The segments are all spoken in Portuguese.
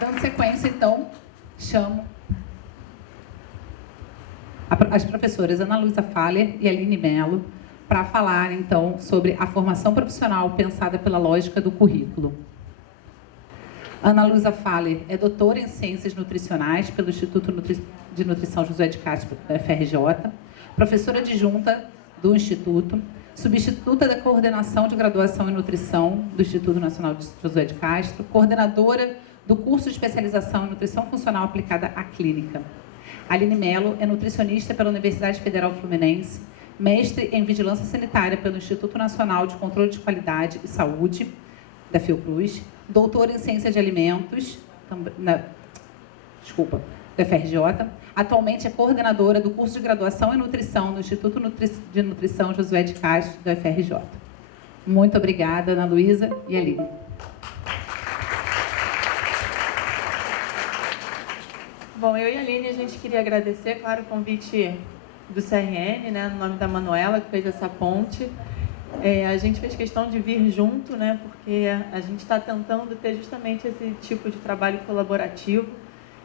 Dando sequência, então, chamo as professoras Ana Luísa Faller e Aline Mello para falar, então, sobre a formação profissional pensada pela lógica do currículo. Ana Luísa Faller é doutora em Ciências Nutricionais pelo Instituto de Nutrição Josué de Castro, da FRJ, professora adjunta do Instituto, substituta da Coordenação de Graduação em Nutrição do Instituto Nacional de Josué de Castro, coordenadora do curso de especialização em Nutrição Funcional aplicada à Clínica. Aline Mello é nutricionista pela Universidade Federal Fluminense, mestre em Vigilância Sanitária pelo Instituto Nacional de Controle de Qualidade e Saúde, da Fiocruz, doutora em Ciência de Alimentos, da FRJ. Atualmente é coordenadora do curso de graduação em Nutrição no Instituto de Nutrição Josué de Castro, da FRJ. Muito obrigada, Ana Luísa e Aline. Bom, eu e a Aline, a gente queria agradecer, claro, o convite do CRN, né, no nome da Manuela, que fez essa ponte. A gente fez questão de vir junto, né, porque a gente está tentando ter justamente esse tipo de trabalho colaborativo.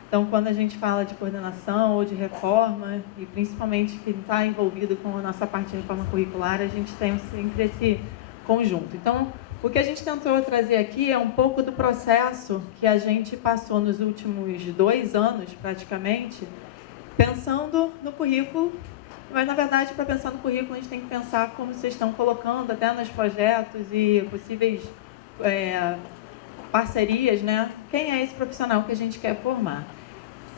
Então, quando a gente fala de coordenação ou de reforma, e principalmente quem está envolvido com a nossa parte de reforma curricular, a gente tem sempre esse conjunto. Então, o que a gente tentou trazer aqui é um pouco do processo que a gente passou nos últimos 2 anos, praticamente, pensando no currículo. Mas, na verdade, para pensar no currículo, a gente tem que pensar como vocês estão colocando até nos projetos e possíveis parcerias, né? Quem é esse profissional que a gente quer formar?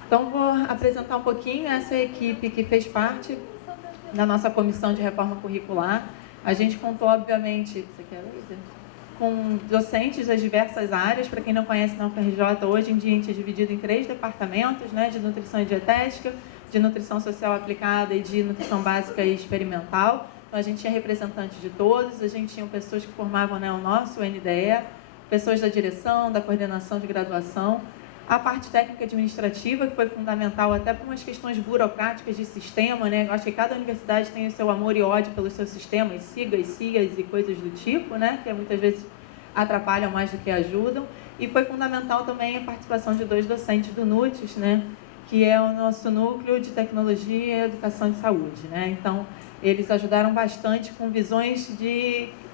Então, vou apresentar um pouquinho essa equipe que fez parte da nossa comissão de reforma curricular. A gente contou, obviamente, com docentes das diversas áreas. Para quem não conhece, na UFRJ, hoje em dia, a gente é dividido em 3 departamentos, né? De nutrição e dietética, de nutrição social aplicada e de nutrição básica e experimental. Então, a gente tinha representantes de todos, a gente tinha pessoas que formavam, né, o nosso NDE, pessoas da direção, da coordenação de graduação, a parte técnica administrativa, que foi fundamental até por umas questões burocráticas de sistema, né? Eu acho que cada universidade tem o seu amor e ódio pelos seus sistemas, CIAs e coisas do tipo, né? Que muitas vezes atrapalham mais do que ajudam. E foi fundamental também a participação de 2 docentes do NUTES, né? Que é o nosso núcleo de tecnologia e educação de saúde, né? Então, eles ajudaram bastante com visões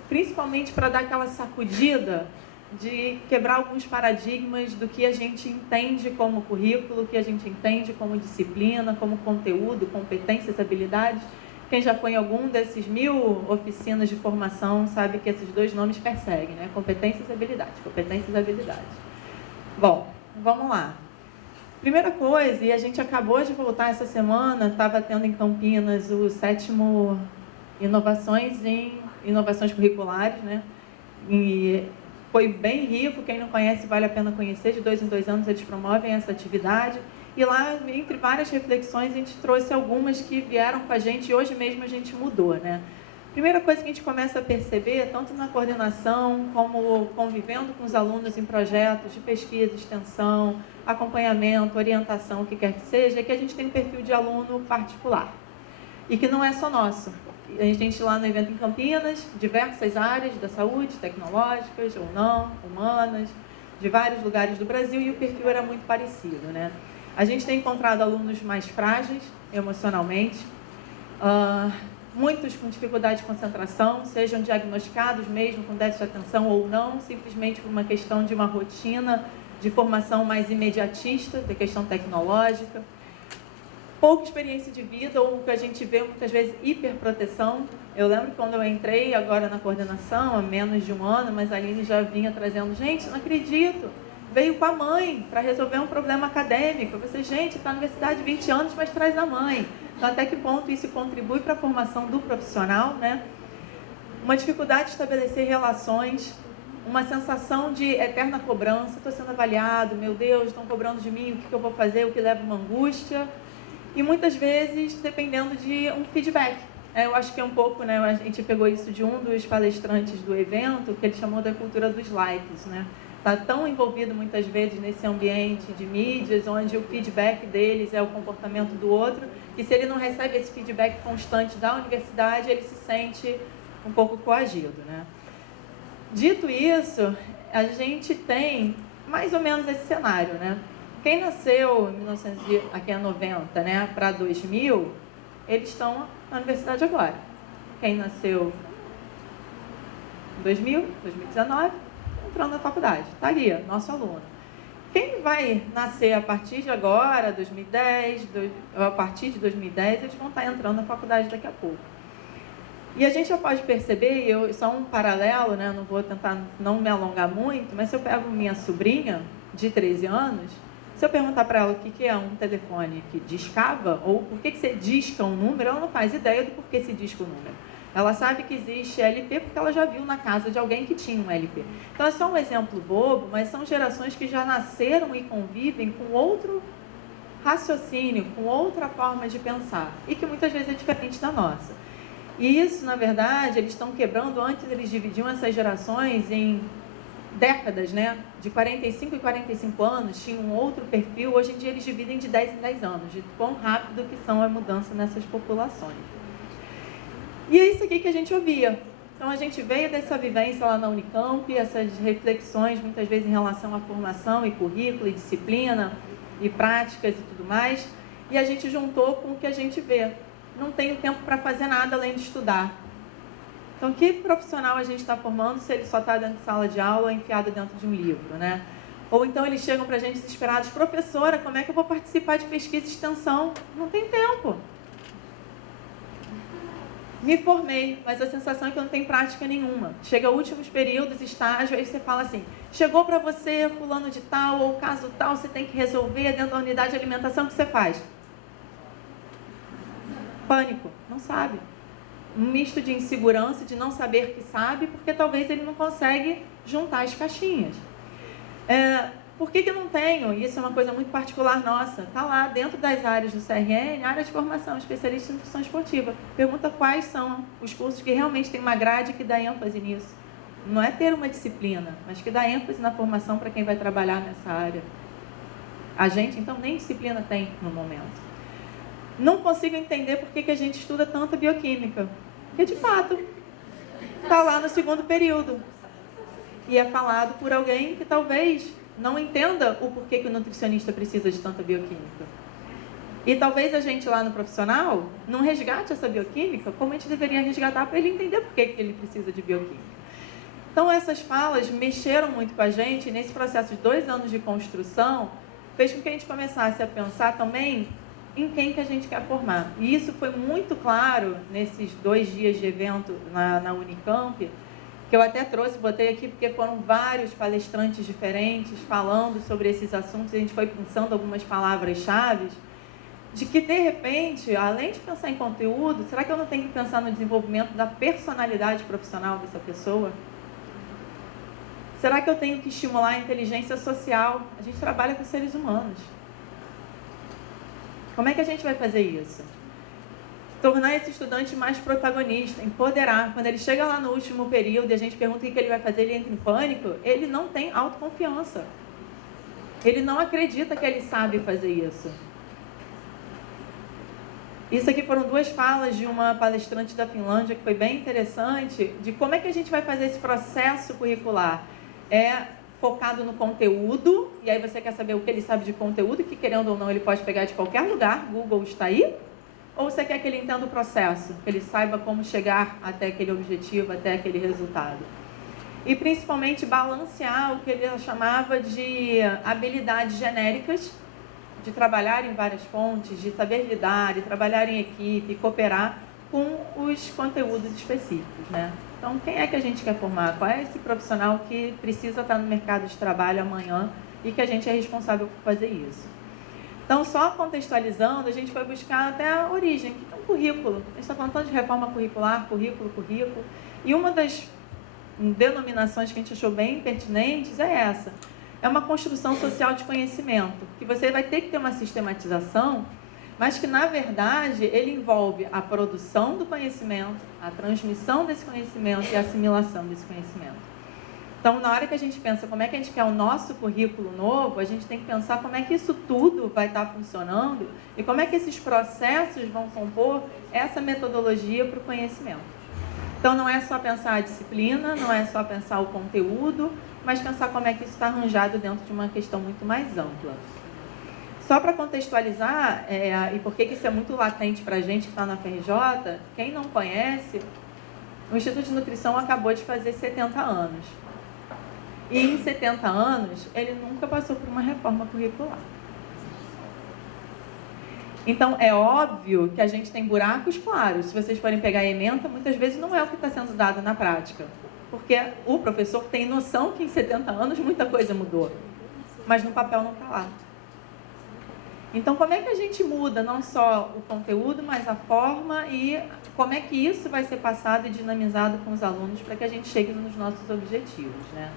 principalmente para dar aquela sacudida, de quebrar alguns paradigmas do que a gente entende como currículo, que a gente entende como disciplina, como conteúdo, competências, habilidades. Quem já foi em algum desses 1000 oficinas de formação sabe que esses 2 nomes perseguem, né? Competências e habilidades, competências e habilidades. Bom, vamos lá. Primeira coisa, e a gente acabou de voltar essa semana, estava tendo em Campinas o 7º Inovações Curriculares, né? E foi bem rico, quem não conhece vale a pena conhecer, de 2 em 2 anos eles promovem essa atividade. E lá, entre várias reflexões, a gente trouxe algumas que vieram com a gente e hoje mesmo a gente mudou, né? Primeira coisa que a gente começa a perceber, tanto na coordenação, como convivendo com os alunos em projetos de pesquisa, extensão, acompanhamento, orientação, o que quer que seja, é que a gente tem um perfil de aluno particular. E que não é só nosso. A gente lá no evento em Campinas, diversas áreas da saúde, tecnológicas ou não, humanas, de vários lugares do Brasil, e o perfil era muito parecido, né? A gente tem encontrado alunos mais frágeis emocionalmente, muitos com dificuldade de concentração, sejam diagnosticados mesmo com déficit de atenção ou não, simplesmente por uma questão de uma rotina de formação mais imediatista, da questão tecnológica. Pouca experiência de vida, ou o que a gente vê muitas vezes, hiperproteção. Eu lembro que quando eu entrei agora na coordenação, há menos de 1 ano, mas a Aline já vinha trazendo, gente, não acredito, veio com a mãe para resolver um problema acadêmico. Você, gente, está na universidade 20 anos, mas traz a mãe. Então, até que ponto isso contribui para a formação do profissional, né? Uma dificuldade de estabelecer relações, uma sensação de eterna cobrança, estou sendo avaliado, meu Deus, estão cobrando de mim, o que eu vou fazer, o que leva uma angústia. E muitas vezes dependendo de um feedback. Eu acho que é um pouco, né, a gente pegou isso de um dos palestrantes do evento, que ele chamou da cultura dos likes, né? Está tão envolvido muitas vezes nesse ambiente de mídias, onde o feedback deles é o comportamento do outro, e se ele não recebe esse feedback constante da universidade, ele se sente um pouco coagido, né? Dito isso, a gente tem mais ou menos esse cenário, né? Quem nasceu em 1990, né, para 2000, eles estão na universidade agora. Quem nasceu em 2000, 2019, entrando na faculdade. Está ali, nosso aluno. Quem vai nascer a partir de agora, 2010, a partir de 2010, eles vão estar entrando na faculdade daqui a pouco. E a gente já pode perceber, só um paralelo, né? Não vou tentar não me alongar muito, mas se eu pego minha sobrinha, de 13 anos, se eu perguntar para ela o que é um telefone que discava, ou por que você disca um número, ela não faz ideia do porquê se disca o número. Ela sabe que existe LP porque ela já viu na casa de alguém que tinha um LP. Então é só um exemplo bobo, mas são gerações que já nasceram e convivem com outro raciocínio, com outra forma de pensar, e que muitas vezes é diferente da nossa. E isso, na verdade, eles estão quebrando. Antes eles dividiam essas gerações em décadas, né? De 45 e 45 anos, tinham um outro perfil. Hoje em dia eles dividem de 10 em 10 anos, de quão rápido que são a mudança nessas populações. E é isso aqui que a gente ouvia. Então a gente veio dessa vivência lá na Unicamp, essas reflexões muitas vezes em relação à formação e currículo e disciplina e práticas e tudo mais, e a gente juntou com o que a gente vê. Não tenho tempo para fazer nada além de estudar. Então, que profissional a gente está formando se ele só está dentro de sala de aula, enfiado dentro de um livro, né? Ou então eles chegam para a gente desesperados: professora, como é que eu vou participar de pesquisa e extensão? Não tem tempo. Me formei, mas a sensação é que eu não tenho prática nenhuma. Chega últimos períodos, estágio, aí você fala assim: chegou para você fulano de tal, ou caso tal, você tem que resolver dentro da unidade de alimentação, o que você faz? Pânico, não sabe. Um misto de insegurança, de não saber que sabe, porque talvez ele não consegue juntar as caixinhas. Por que eu não tenho? Isso é uma coisa muito particular nossa. Está lá dentro das áreas do CRN, área de formação, especialista em nutrição esportiva. Pergunta quais são os cursos que realmente tem uma grade que dá ênfase nisso. Não é ter uma disciplina, mas que dá ênfase na formação para quem vai trabalhar nessa área. A gente, então, nem disciplina tem no momento. Não consigo entender por que a gente estuda tanta bioquímica. Porque, de fato, está lá no segundo período. E é falado por alguém que talvez não entenda o porquê que o nutricionista precisa de tanta bioquímica. E talvez a gente lá no profissional não resgate essa bioquímica como a gente deveria resgatar para ele entender por que ele precisa de bioquímica. Então, essas falas mexeram muito com a gente. Nesse processo de 2 anos de construção, fez com que a gente começasse a pensar também em quem que a gente quer formar. E isso foi muito claro nesses 2 dias de evento na Unicamp, que eu até trouxe, botei aqui, porque foram vários palestrantes diferentes falando sobre esses assuntos, e a gente foi pensando algumas palavras-chave, de que, de repente, além de pensar em conteúdo, será que eu não tenho que pensar no desenvolvimento da personalidade profissional dessa pessoa? Será que eu tenho que estimular a inteligência social? A gente trabalha com seres humanos. Como é que a gente vai fazer isso? Tornar esse estudante mais protagonista, empoderar. Quando ele chega lá no último período e a gente pergunta o que ele vai fazer, ele entra em pânico, ele não tem autoconfiança. Ele não acredita que ele sabe fazer isso. Isso aqui foram 2 falas de uma palestrante da Finlândia, que foi bem interessante, de como é que a gente vai fazer esse processo curricular. Focado no conteúdo, e aí você quer saber o que ele sabe de conteúdo, que querendo ou não ele pode pegar de qualquer lugar, Google está aí, ou você quer que ele entenda o processo, que ele saiba como chegar até aquele objetivo, até aquele resultado. E principalmente balancear o que ele chamava de habilidades genéricas, de trabalhar em várias fontes, de saber lidar, de trabalhar em equipe, cooperar com os conteúdos específicos, né? Então, quem é que a gente quer formar? Qual é esse profissional que precisa estar no mercado de trabalho amanhã e que a gente é responsável por fazer isso? Então, só contextualizando, a gente foi buscar até a origem, que é um currículo. A gente está falando tanto de reforma curricular, currículo. E uma das denominações que a gente achou bem pertinentes é essa. É uma construção social de conhecimento, que você vai ter que ter uma sistematização, mas que, na verdade, ele envolve a produção do conhecimento, a transmissão desse conhecimento e a assimilação desse conhecimento. Então, na hora que a gente pensa como é que a gente quer o nosso currículo novo, a gente tem que pensar como é que isso tudo vai estar funcionando e como é que esses processos vão compor essa metodologia para o conhecimento. Então, não é só pensar a disciplina, não é só pensar o conteúdo, mas pensar como é que isso está arranjado dentro de uma questão muito mais ampla. Só para contextualizar, e por que isso é muito latente para a gente que está na FRJ, quem não conhece, o Instituto de Nutrição acabou de fazer 70 anos. E em 70 anos, ele nunca passou por uma reforma curricular. Então, é óbvio que a gente tem buracos claros. Se vocês forem pegar a ementa, muitas vezes não é o que está sendo dado na prática. Porque o professor tem noção que em 70 anos muita coisa mudou. Mas no papel não está lá. Então, como é que a gente muda não só o conteúdo, mas a forma e como é que isso vai ser passado e dinamizado com os alunos para que a gente chegue nos nossos objetivos, né?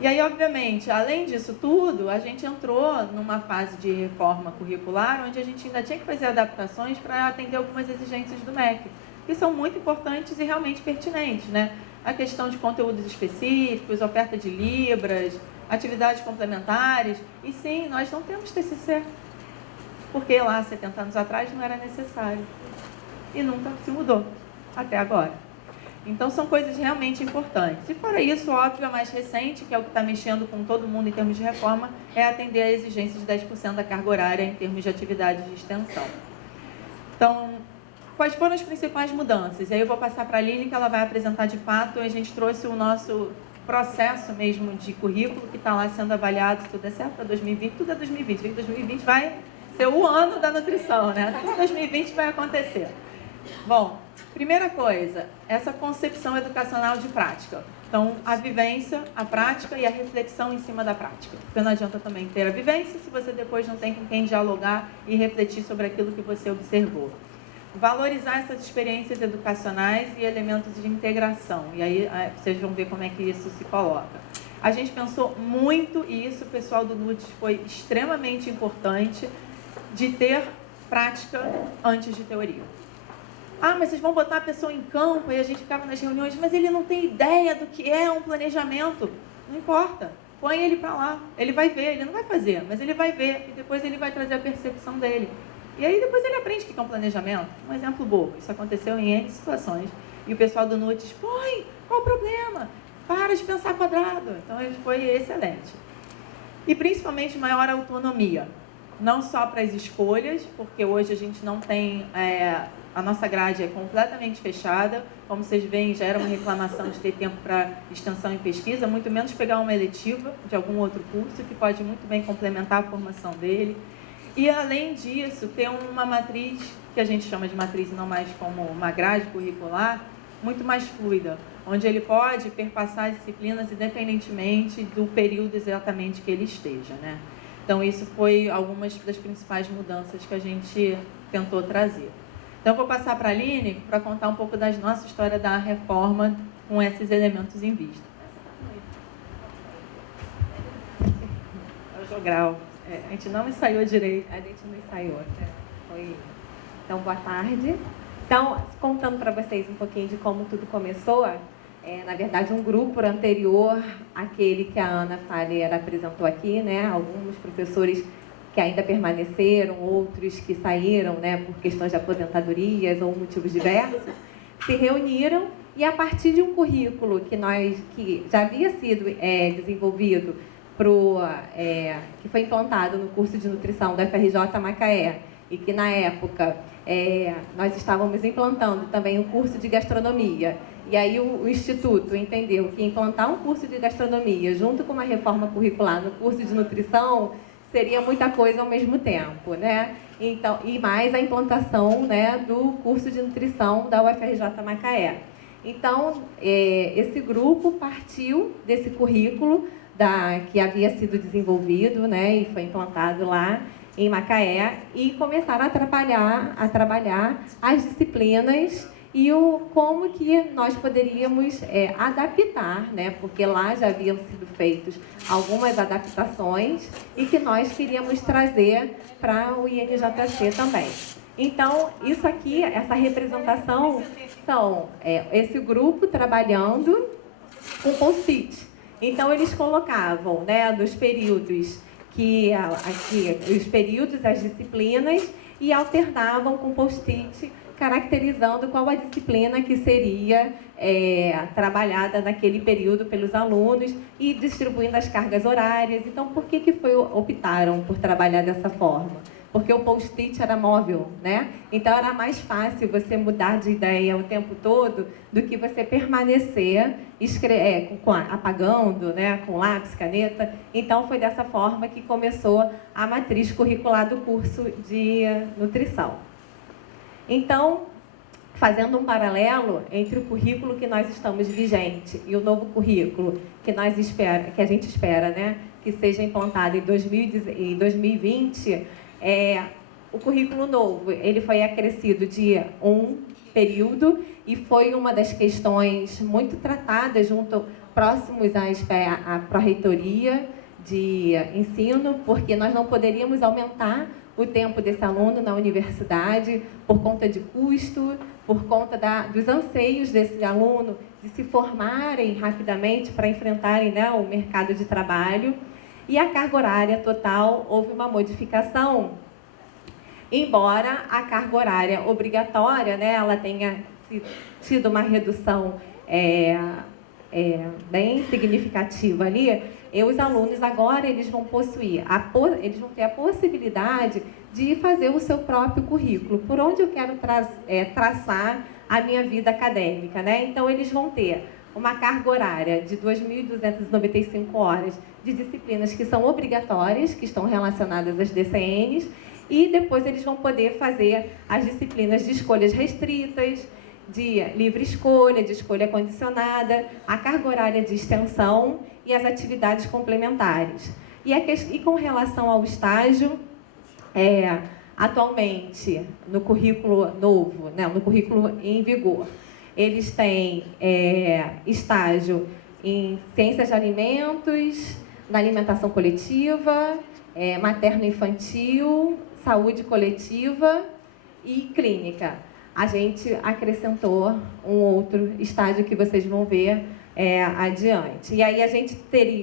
E aí, obviamente, além disso tudo, a gente entrou numa fase de reforma curricular onde a gente ainda tinha que fazer adaptações para atender algumas exigências do MEC, que são muito importantes e realmente pertinentes, né? A questão de conteúdos específicos, oferta de libras, atividades complementares. E sim, nós não temos TCC, porque lá, 70 anos atrás, não era necessário. E nunca se mudou, até agora. Então, são coisas realmente importantes. E fora isso, óbvio, a mais recente, que é o que está mexendo com todo mundo em termos de reforma, é atender a exigência de 10% da carga horária em termos de atividades de extensão. Então, quais foram as principais mudanças? E aí eu vou passar para a Aline, que ela vai apresentar de fato. A gente trouxe o nosso processo mesmo de currículo, que está lá sendo avaliado, se tudo é certo, para 2020, tudo é 2020. 2020 vai ser o ano da nutrição, né? Tudo 2020 vai acontecer. Bom, primeira coisa, essa concepção educacional de prática. Então, a vivência, a prática e a reflexão em cima da prática. Porque não adianta também ter a vivência se você depois não tem com quem dialogar e refletir sobre aquilo que você observou. Valorizar essas experiências educacionais e elementos de integração. E aí vocês vão ver como é que isso se coloca. A gente pensou muito, e isso o pessoal do NUT foi extremamente importante, de ter prática antes de teoria. Ah, mas vocês vão botar a pessoa em campo, e a gente ficava nas reuniões, mas ele não tem ideia do que é um planejamento. Não importa, põe ele para lá, ele vai ver, ele não vai fazer, mas ele vai ver, e depois ele vai trazer a percepção dele. E aí depois ele aprende o que é um planejamento. Um exemplo bobo, isso aconteceu em N situações, e o pessoal do NUT diz, põe, qual o problema? Para de pensar quadrado. Então ele foi excelente. E principalmente maior autonomia. Não só para as escolhas, porque hoje a gente não tem, a nossa grade é completamente fechada. Como vocês veem, já era uma reclamação de ter tempo para extensão e pesquisa, muito menos pegar uma eletiva de algum outro curso, que pode muito bem complementar a formação dele. E, além disso, ter uma matriz, que a gente chama de matriz não mais como uma grade curricular, muito mais fluida, onde ele pode perpassar disciplinas independentemente do período exatamente que ele esteja, né? Então, isso foi algumas das principais mudanças que a gente tentou trazer. Então, eu vou passar para a Aline para contar um pouco da nossa história da reforma com esses elementos em vista. É o jogral. A gente não ensaiou direito. A gente não ensaiou. Então, boa tarde. Então, contando para vocês um pouquinho de como tudo começou, na verdade, um grupo anterior àquele que a Ana Faller apresentou aqui, né? Alguns professores que ainda permaneceram, outros que saíram, né, por questões de aposentadorias ou motivos diversos, se reuniram e, a partir de um currículo que já havia sido desenvolvido, que foi implantado no curso de nutrição da FRJ Macaé, e que na época nós estávamos implantando também um curso de gastronomia. E aí o Instituto entendeu que implantar um curso de gastronomia junto com uma reforma curricular no curso de nutrição seria muita coisa ao mesmo tempo, né? Então, e mais a implantação, né, do curso de nutrição da UFRJ Macaé. Então, esse grupo partiu desse currículo que havia sido desenvolvido, né, e foi implantado lá em Macaé, e começaram a trabalhar as disciplinas e como que nós poderíamos adaptar, né? Porque lá já haviam sido feitas algumas adaptações e que nós queríamos trazer para o INJC também. Então, isso aqui, essa representação, são esse grupo trabalhando com post-it. Então, eles colocavam, né, nos períodos os períodos, as disciplinas, e alternavam com post-it, caracterizando qual a disciplina que seria trabalhada naquele período pelos alunos e distribuindo as cargas horárias. Então, por que optaram por trabalhar dessa forma? Porque o post-it era móvel, né? Então, era mais fácil você mudar de ideia o tempo todo do que você permanecer apagando, né? Com lápis, caneta. Então, foi dessa forma que começou a matriz curricular do curso de nutrição. Então, fazendo um paralelo entre o currículo que nós estamos vigente e o novo currículo que a gente espera, né? Que seja implantado em 2020, o currículo novo, ele foi acrescido de um período e foi uma das questões muito tratadas próximos à pró-reitoria de ensino, porque nós não poderíamos aumentar o tempo desse aluno na universidade por conta de custo, por conta dos anseios desse aluno de se formarem rapidamente para enfrentarem, né, o mercado de trabalho. E a carga horária total, houve uma modificação, embora a carga horária obrigatória, né, ela tenha tido uma redução bem significativa ali, e os alunos agora eles vão eles vão ter a possibilidade de fazer o seu próprio currículo, por onde eu quero traçar a minha vida acadêmica, né? Então, eles vão ter uma carga horária de 2.295 horas de disciplinas que são obrigatórias, que estão relacionadas às DCNs, e depois eles vão poder fazer as disciplinas de escolhas restritas, de livre escolha, de escolha condicionada, a carga horária de extensão e as atividades complementares. E com relação ao estágio, atualmente, no currículo novo, né, no currículo em vigor, eles têm estágio em ciências de alimentos, na alimentação coletiva, materno-infantil, saúde coletiva e clínica. A gente acrescentou um outro estágio que vocês vão ver adiante. E aí a gente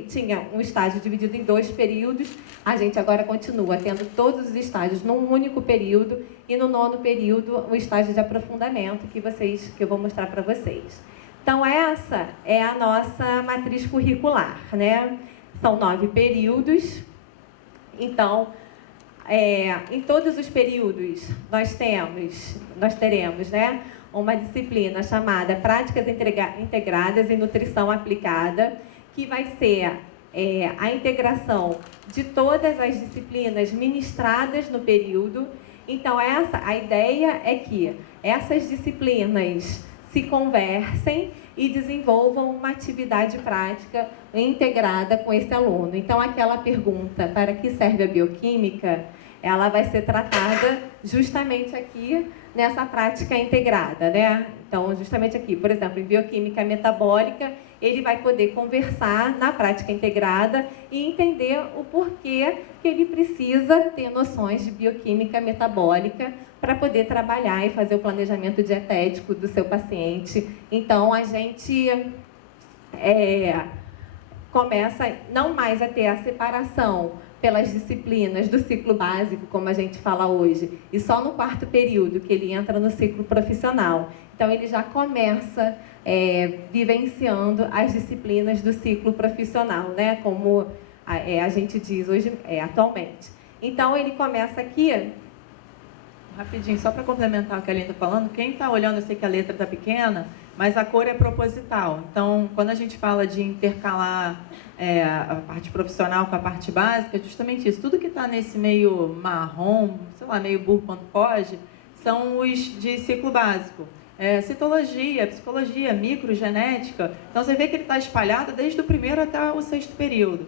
tinha um estágio dividido em 2 períodos, a gente agora continua tendo todos os estágios num único período e no 9º período o estágio de aprofundamento que eu vou mostrar para vocês. Então essa é a nossa matriz curricular, né? São 9 períodos, então em todos os períodos nós teremos, né, uma disciplina chamada Práticas Integradas e Nutrição Aplicada, que vai ser a integração de todas as disciplinas ministradas no período. Então, a ideia é que essas disciplinas se conversem e desenvolvam uma atividade prática integrada com esse aluno. Então, aquela pergunta, para que serve a bioquímica, ela vai ser tratada justamente aqui nessa prática integrada, né? Então, justamente aqui, por exemplo, em bioquímica metabólica, ele vai poder conversar na prática integrada e entender o porquê que ele precisa ter noções de bioquímica metabólica para poder trabalhar e fazer o planejamento dietético do seu paciente. Então, a gente começa não mais a ter a separação pelas disciplinas do ciclo básico, como a gente fala hoje, e só no 4º período que ele entra no ciclo profissional. Então, ele já começa vivenciando as disciplinas do ciclo profissional, né? Como a gente diz hoje, atualmente. Então, ele começa aqui... Rapidinho, só para complementar o que a Aline está falando, quem está olhando, eu sei que a letra está pequena, mas a cor é proposital. Então, quando a gente fala de intercalar a parte profissional com a parte básica, é justamente isso. Tudo que está nesse meio marrom, sei lá, meio burro quando foge, são os de ciclo básico. Citologia, psicologia, microgenética. Então, você vê que ele está espalhado desde o 1º até o 6º período.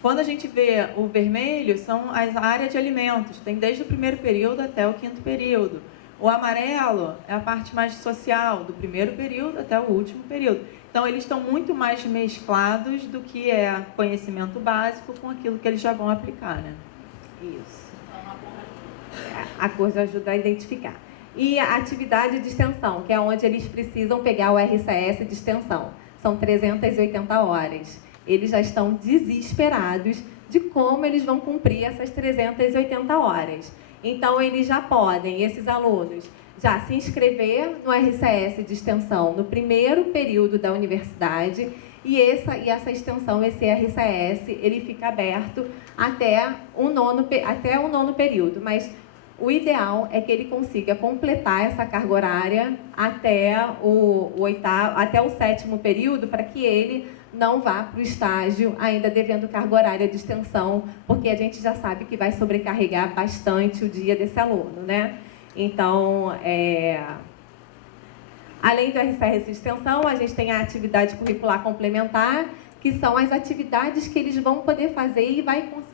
Quando a gente vê o vermelho, são as áreas de alimentos. Tem desde o 1º período até o 5º período. O amarelo é a parte mais social, do 1º período até o último período. Então, eles estão muito mais mesclados do que conhecimento básico com aquilo que eles já vão aplicar, né? Isso. A cor já ajuda a identificar. E a atividade de extensão, que é onde eles precisam pegar o RCS de extensão. São 380 horas. Eles já estão desesperados de como eles vão cumprir essas 380 horas. Então, eles já podem, esses alunos, já se inscrever no RCS de extensão no primeiro período da universidade, e essa extensão, esse RCS, ele fica aberto até o nono período, mas o ideal é que ele consiga completar essa carga horária até o 7º período, para que ele não vá para o estágio ainda devendo carga horária de extensão, porque a gente já sabe que vai sobrecarregar bastante o dia desse aluno, né? Então, além do RCS de extensão, a gente tem a atividade curricular complementar, que são as atividades que eles vão poder fazer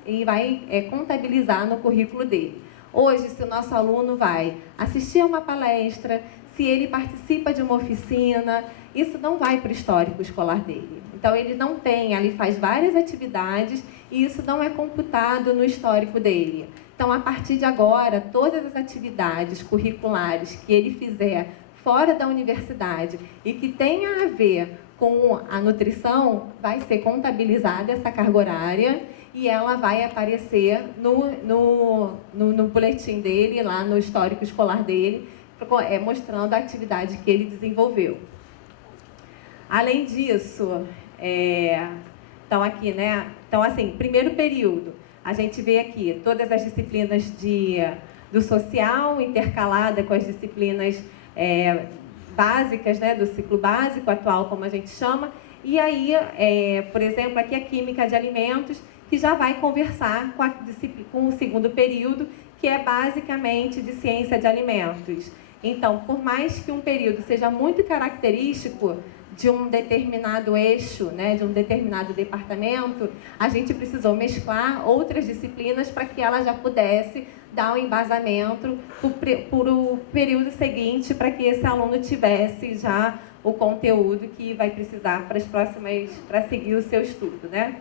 e vai contabilizar no currículo dele. Hoje, se o nosso aluno vai assistir a uma palestra, se ele participa de uma oficina, isso não vai para o histórico escolar dele. Então, ele não tem, ele faz várias atividades e isso não é computado no histórico dele. Então, a partir de agora, todas as atividades curriculares que ele fizer fora da universidade e que tenha a ver com a nutrição, vai ser contabilizada essa carga horária e ela vai aparecer no boletim dele, lá no histórico escolar dele, mostrando a atividade que ele desenvolveu. Além disso, então aqui, né? Então, assim, primeiro período, a gente vê aqui todas as disciplinas do social, intercalada com as disciplinas básicas, né, do ciclo básico atual, como a gente chama. E aí, por exemplo, aqui a química de alimentos, que já vai conversar com o segundo período, que é basicamente de ciência de alimentos. Então, por mais que um período seja muito característico de um determinado eixo, né, de um determinado departamento, a gente precisou mesclar outras disciplinas para que ela já pudesse dar um embasamento para o período seguinte, para que esse aluno tivesse já o conteúdo que vai precisar para seguir o seu estudo, né?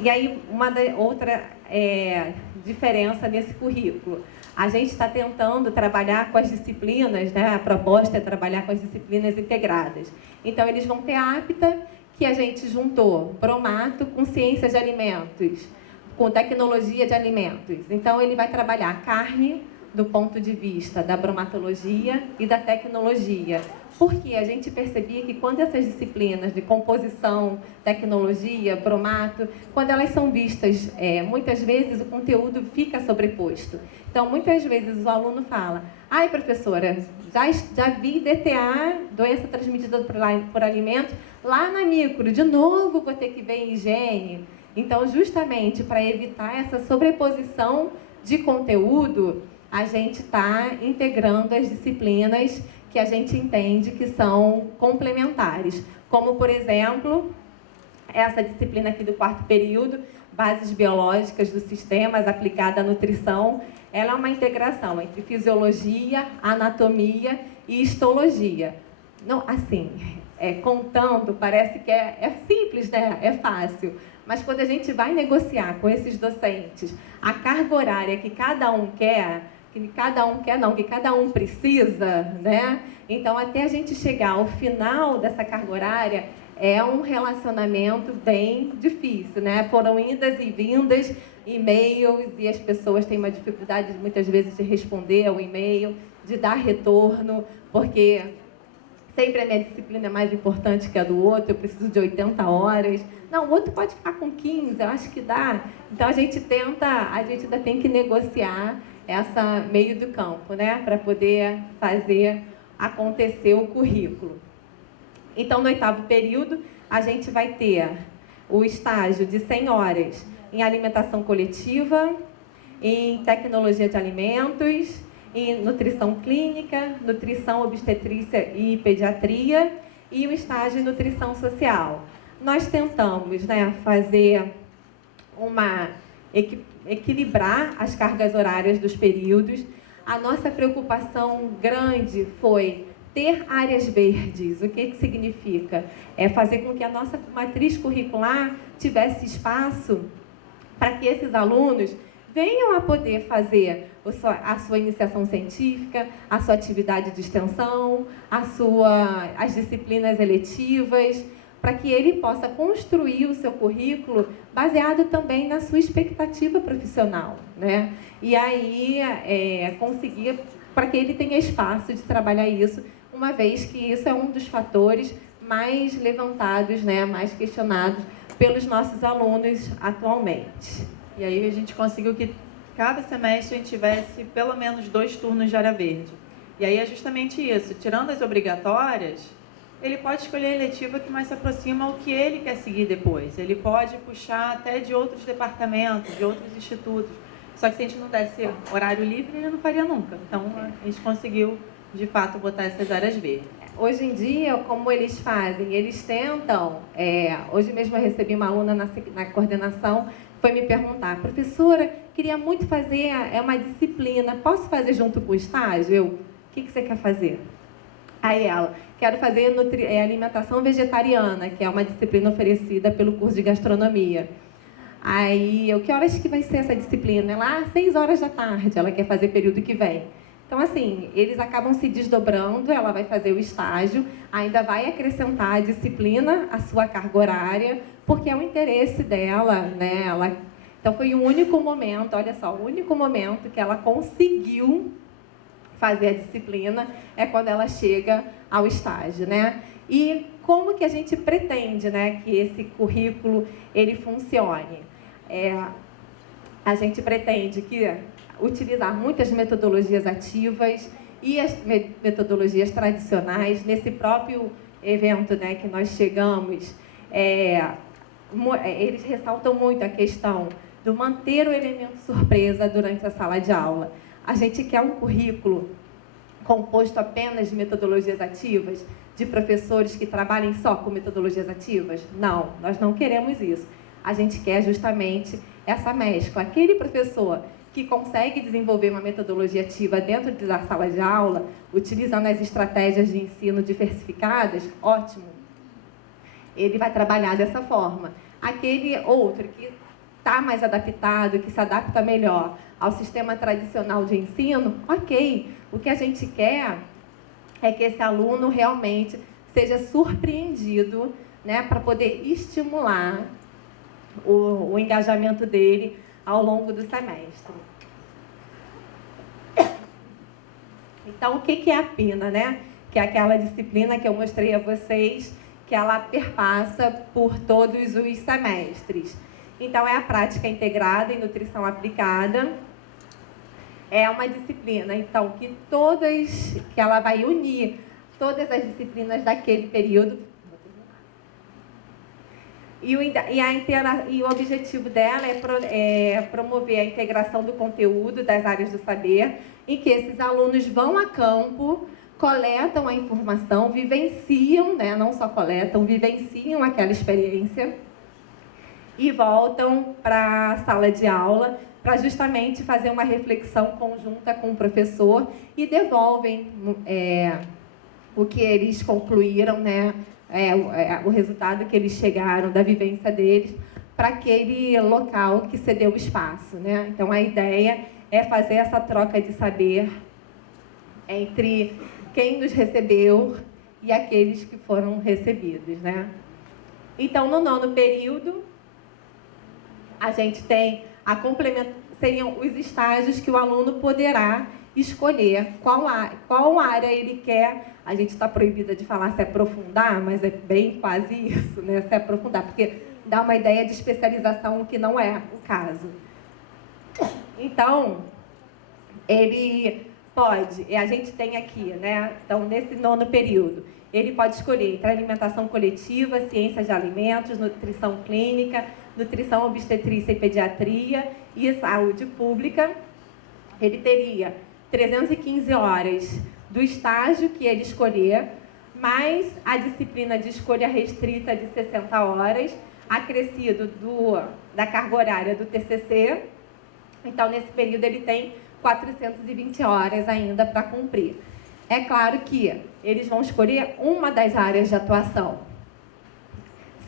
E aí, outra diferença nesse currículo. A gente está tentando trabalhar com as disciplinas, né? A proposta é trabalhar com as disciplinas integradas. Então, eles vão ter a APTA, que a gente juntou bromato com ciência de alimentos, com tecnologia de alimentos. Então, ele vai trabalhar carne do ponto de vista da bromatologia e da tecnologia. Porque a gente percebia que quando essas disciplinas de composição, tecnologia, bromato, quando elas são vistas, muitas vezes o conteúdo fica sobreposto. Então, muitas vezes o aluno fala: ai, professora, já vi DTA, doença transmitida por alimentos, lá na micro, de novo vou ter que ver higiene. Então, justamente para evitar essa sobreposição de conteúdo, a gente está integrando as disciplinas que a gente entende que são complementares. Como, por exemplo, essa disciplina aqui do 4º período, Bases Biológicas dos Sistemas aplicada à Nutrição. Ela é uma integração entre fisiologia, anatomia e histologia. Não, assim, contando, parece que é simples, né? É fácil. Mas quando a gente vai negociar com esses docentes a carga horária que cada um quer, que cada um precisa, né? Então, até a gente chegar ao final dessa carga horária, é um relacionamento bem difícil, né? Foram idas e vindas, e-mails, e as pessoas têm uma dificuldade, muitas vezes, de responder ao e-mail, de dar retorno, porque sempre a minha disciplina é mais importante que a do outro, eu preciso de 80 horas. Não, o outro pode ficar com 15, eu acho que dá. Então, a gente ainda tem que negociar essa meio do campo, né? Para poder fazer acontecer o currículo. Então, no 8º período, a gente vai ter o estágio de 100 horas em alimentação coletiva, em tecnologia de alimentos, em nutrição clínica, nutrição obstetrícia e pediatria e o estágio em nutrição social. Nós tentamos, né, equilibrar as cargas horárias dos períodos. A nossa preocupação grande foi ter áreas verdes. O que significa? É fazer com que a nossa matriz curricular tivesse espaço para que esses alunos venham a poder fazer a sua iniciação científica, a sua atividade de extensão, as disciplinas eletivas, para que ele possa construir o seu currículo baseado também na sua expectativa profissional, né? E aí conseguir para que ele tenha espaço de trabalhar isso, uma vez que isso é um dos fatores mais levantados, né, mais questionados pelos nossos alunos atualmente. E aí a gente conseguiu que cada semestre a gente tivesse pelo menos 2 turnos de área verde. E aí é justamente isso, tirando as obrigatórias, ele pode escolher a eletiva que mais se aproxima ao que ele quer seguir depois. Ele pode puxar até de outros departamentos, de outros institutos. Só que se a gente não desse horário livre, ele não faria nunca. Então, a gente conseguiu, de fato, botar essas áreas verdes. Hoje em dia, como eles fazem? Eles tentam... hoje mesmo eu recebi uma aluna na coordenação, foi me perguntar, professora, queria muito fazer uma disciplina, posso fazer junto com o estágio? O que você quer fazer? Aí ela, quero fazer alimentação vegetariana, que é uma disciplina oferecida pelo curso de gastronomia. Aí, que horas que vai ser essa disciplina? Ela, 6 horas da tarde, ela quer fazer período que vem. Então, assim, eles acabam se desdobrando, ela vai fazer o estágio, ainda vai acrescentar a disciplina, a sua carga horária, porque é o interesse dela, né? Então, foi o único momento, olha só, o único momento que ela conseguiu fazer a disciplina é quando ela chega ao estágio, né? E como que a gente pretende, né, que esse currículo ele funcione? A gente pretende utilizar muitas metodologias ativas e as metodologias tradicionais. Nesse próprio evento, né, que nós chegamos, eles ressaltam muito a questão do manter o elemento surpresa durante a sala de aula. A gente quer um currículo composto apenas de metodologias ativas, de professores que trabalhem só com metodologias ativas? Não, nós não queremos isso. A gente quer justamente essa mescla. Aquele professor que consegue desenvolver uma metodologia ativa dentro da sala de aula, utilizando as estratégias de ensino diversificadas, ótimo. Ele vai trabalhar dessa forma. Aquele outro que está mais adaptado, que se adapta melhor ao sistema tradicional de ensino, ok. O que a gente quer é que esse aluno realmente seja surpreendido, né, para poder estimular o engajamento dele ao longo do semestre. Então, o que é a PINA, né? Que é aquela disciplina que eu mostrei a vocês, que ela perpassa por todos os semestres. Então, é a prática integrada em nutrição aplicada. É uma disciplina, então, que ela vai unir todas as disciplinas daquele período. E o objetivo dela é promover a integração do conteúdo das áreas do saber, em que esses alunos vão a campo, coletam a informação, vivenciam, né, não só coletam, vivenciam aquela experiência e voltam para a sala de aula para justamente fazer uma reflexão conjunta com o professor e devolvem o que eles concluíram, né, o resultado que eles chegaram da vivência deles para aquele local que cedeu o espaço, né? Então, a ideia é fazer essa troca de saber entre quem nos recebeu e aqueles que foram recebidos, né? Então, no 9º período, a gente tem seriam os estágios que o aluno poderá escolher qual área ele quer. A gente está proibida de falar se aprofundar, mas é bem quase isso, né? Se aprofundar, porque dá uma ideia de especialização que não é o caso. Então, ele pode, a gente tem aqui, né? Então, nesse 9º período, ele pode escolher entre alimentação coletiva, ciências de alimentos, nutrição clínica, nutrição obstetrícia e pediatria e saúde pública. Ele teria 315 horas do estágio que ele escolher, mais a disciplina de escolha restrita de 60 horas, acrescido da carga horária do TCC. Então, nesse período, ele tem 420 horas ainda para cumprir. É claro que eles vão escolher uma das áreas de atuação.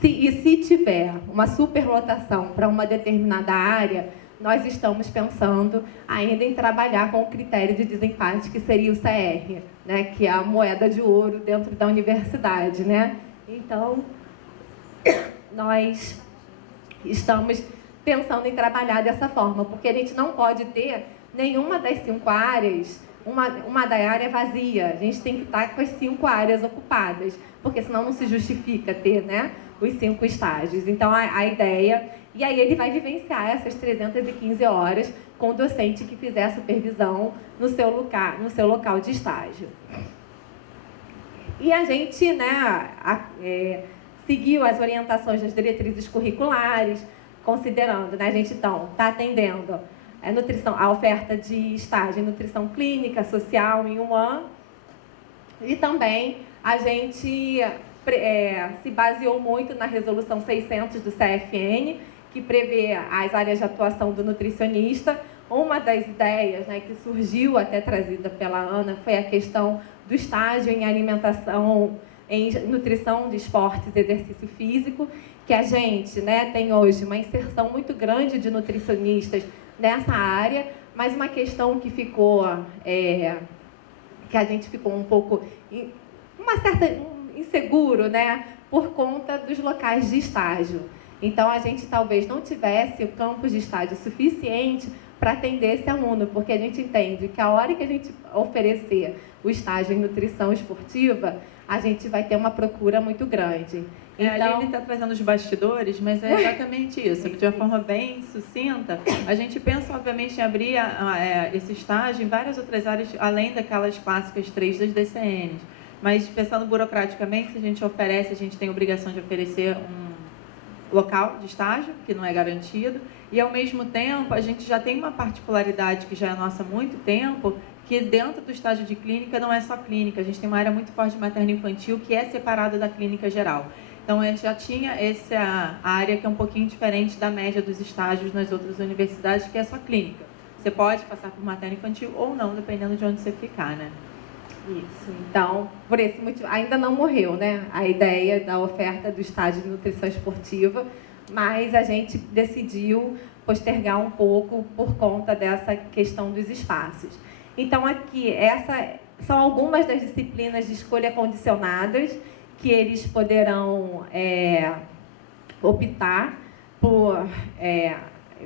Se tiver uma superlotação para uma determinada área, nós estamos pensando ainda em trabalhar com o critério de desempate, que seria o CR, né, que é a moeda de ouro dentro da universidade, né? Então, nós estamos pensando em trabalhar dessa forma, porque a gente não pode ter nenhuma das 5 áreas, uma da área vazia. A gente tem que estar com as 5 áreas ocupadas, porque senão não se justifica ter, né, os 5 estágios. Então, a ideia... E aí ele vai vivenciar essas 315 horas com o docente que fizer a supervisão no seu local de estágio. E a gente, né, seguiu as orientações das diretrizes curriculares, considerando, né, a gente então está atendendo a oferta de estágio em nutrição clínica, social em 1 ano, e também a gente se baseou muito na resolução 600 do CFN, que prevê as áreas de atuação do nutricionista. Uma das ideias, né, que surgiu, até trazida pela Ana, foi a questão do estágio em alimentação, em nutrição de esportes e exercício físico, que a gente, né, tem hoje uma inserção muito grande de nutricionistas nessa área, mas uma questão que ficou, que a gente ficou um pouco, inseguro, né, por conta dos locais de estágio. Então, a gente talvez não tivesse o campus de estágio suficiente para atender esse aluno, porque a gente entende que a hora que a gente oferecer o estágio em nutrição esportiva, a gente vai ter uma procura muito grande. Então, ali ele está trazendo os bastidores, mas é exatamente isso. De uma forma bem sucinta, a gente pensa, obviamente, em abrir esse estágio em várias outras áreas, além daquelas clássicas 3 das DCNs. Mas, pensando burocraticamente, se a gente tem a obrigação de oferecer um local de estágio, que não é garantido, e, ao mesmo tempo, a gente já tem uma particularidade que já é nossa há muito tempo, que dentro do estágio de clínica não é só clínica, a gente tem uma área muito forte de materno-infantil que é separada da clínica geral. Então, a gente já tinha essa área que é um pouquinho diferente da média dos estágios nas outras universidades, que é só clínica. Você pode passar por materno-infantil ou não, dependendo de onde você ficar, né? Isso. Então, por esse motivo, ainda não morreu, né, a ideia da oferta do estágio de nutrição esportiva, mas a gente decidiu postergar um pouco por conta dessa questão dos espaços. Então, aqui, são algumas das disciplinas de escolha condicionadas que eles poderão optar por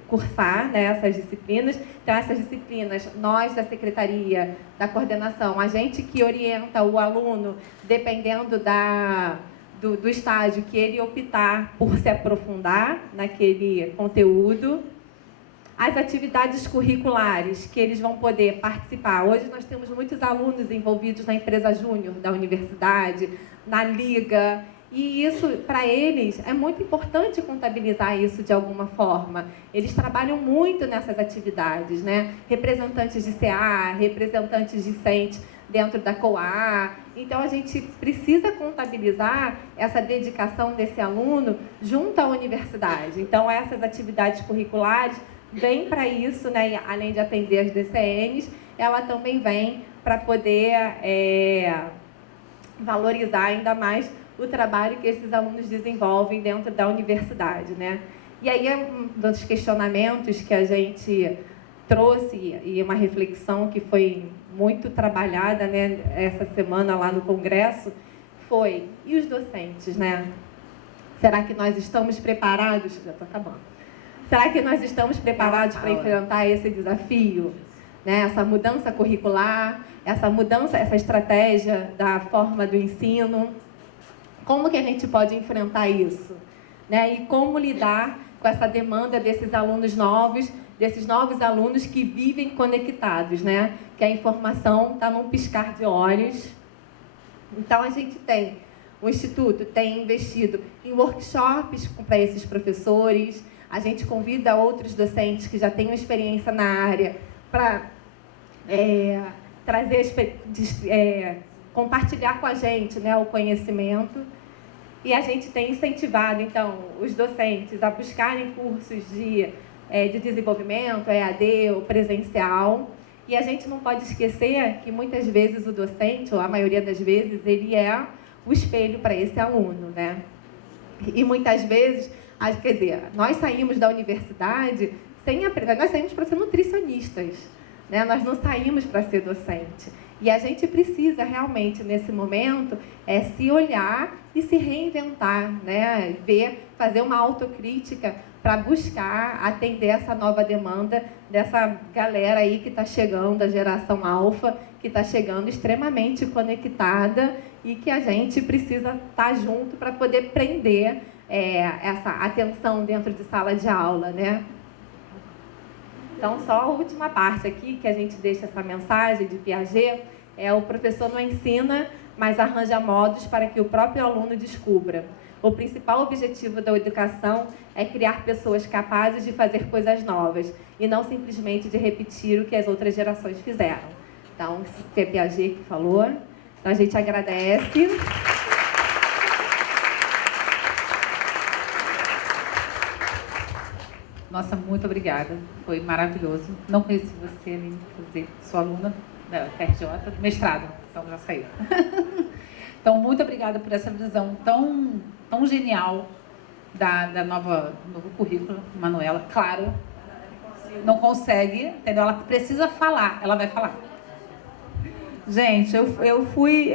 cursar, né, essas disciplinas. Então, essas disciplinas, nós da Secretaria da Coordenação, a gente que orienta o aluno, dependendo do estágio que ele optar por se aprofundar naquele conteúdo. As atividades curriculares que eles vão poder participar. Hoje nós temos muitos alunos envolvidos na empresa júnior da universidade, na liga, e isso, para eles, é muito importante contabilizar isso de alguma forma. Eles trabalham muito nessas atividades, né? Representantes de CA, representantes discentes dentro da COA. Então, a gente precisa contabilizar essa dedicação desse aluno junto à universidade. Então, essas atividades curriculares vêm para isso, né? Além de atender as DCNs, ela também vem para poder valorizar ainda mais o trabalho que esses alunos desenvolvem dentro da universidade, né? E aí, um dos questionamentos que a gente trouxe, e uma reflexão que foi muito trabalhada, né, essa semana lá no Congresso, foi: e os docentes, né? Será que nós estamos preparados? Já estou acabando. Será que nós estamos preparados para enfrentar esse desafio? Né? Essa mudança curricular, essa estratégia da forma do ensino. Como que a gente pode enfrentar isso? Né? E como lidar com essa demanda desses alunos novos, desses novos alunos que vivem conectados, né? Que a informação está num piscar de olhos. Então, a gente o Instituto tem investido em workshops para esses professores. A gente convida outros docentes que já tenham experiência na área para compartilhar com a gente, né, o conhecimento. E a gente tem incentivado, então, os docentes a buscarem cursos de desenvolvimento, EAD ou presencial. E a gente não pode esquecer que muitas vezes o docente, ou a maioria das vezes, ele é o espelho para esse aluno, né? E muitas vezes, quer dizer, nós saímos da universidade sem aprender, nós saímos para ser nutricionistas, né? Nós não saímos para ser docente. E a gente precisa realmente, nesse momento, se olhar e se reinventar, né? Fazer uma autocrítica para buscar atender essa nova demanda dessa galera aí que está chegando, a geração alfa, que está chegando extremamente conectada e que a gente precisa estar junto para poder prender essa atenção dentro de sala de aula, né? Então, só a última parte aqui, que a gente deixa essa mensagem de Piaget, o professor não ensina, mas arranja modos para que o próprio aluno descubra. O principal objetivo da educação é criar pessoas capazes de fazer coisas novas e não simplesmente de repetir o que as outras gerações fizeram. Então, foi Piaget que falou. Então, a gente agradece. Nossa, muito obrigada. Foi maravilhoso. Não conheci você, Aline, quer dizer, sou aluna da FRJ, mestrado, então já saiu. Então, muito obrigada por essa visão tão genial do novo currículo, Manuela. Claro, não consegue, entendeu? Ela precisa falar, ela vai falar. Gente, eu fui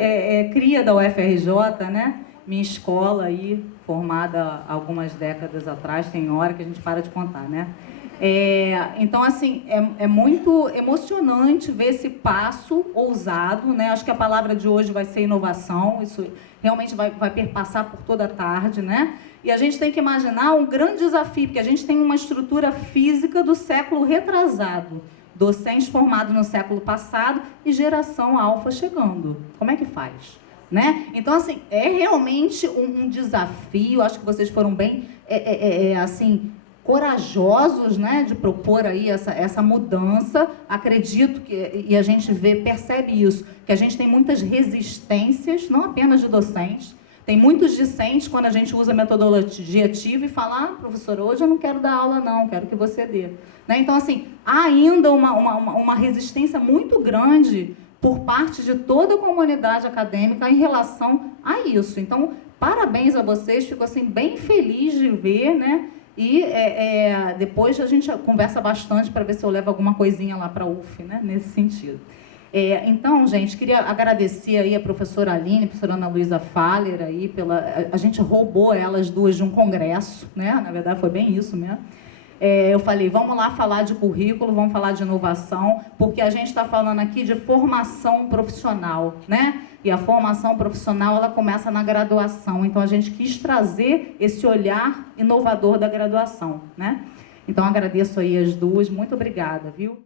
cria da UFRJ, né? Minha escola aí, formada há algumas décadas atrás, tem hora que a gente para de contar, né? Então, assim, é muito emocionante ver esse passo ousado, né? Acho que a palavra de hoje vai ser inovação, isso realmente vai perpassar por toda a tarde, né? E a gente tem que imaginar um grande desafio, porque a gente tem uma estrutura física do século retrasado, docentes formados no século passado e geração alfa chegando. Como é que faz? Né? Então, assim, é realmente um desafio, acho que vocês foram bem, assim, corajosos, né, de propor aí essa mudança. Acredito que, e a gente percebe isso, que a gente tem muitas resistências, não apenas de docentes, tem muitos discentes quando a gente usa metodologia ativa e fala, professor, hoje eu não quero dar aula não, quero que você dê. Né? Então, assim, há ainda uma resistência muito grande por parte de toda a comunidade acadêmica em relação a isso. Então, parabéns a vocês, fico assim, bem feliz de ver, né? E depois a gente conversa bastante para ver se eu levo alguma coisinha lá para a UF, né? Nesse sentido. Então, gente, queria agradecer aí a professora Aline, a professora Ana Luísa Faller, aí a gente roubou elas duas de um congresso, né? Na verdade, foi bem isso mesmo. Eu falei, vamos lá falar de currículo, vamos falar de inovação, porque a gente está falando aqui de formação profissional, né? E a formação profissional, ela começa na graduação. Então, a gente quis trazer esse olhar inovador da graduação, né? Então, agradeço aí as duas. Muito obrigada, viu?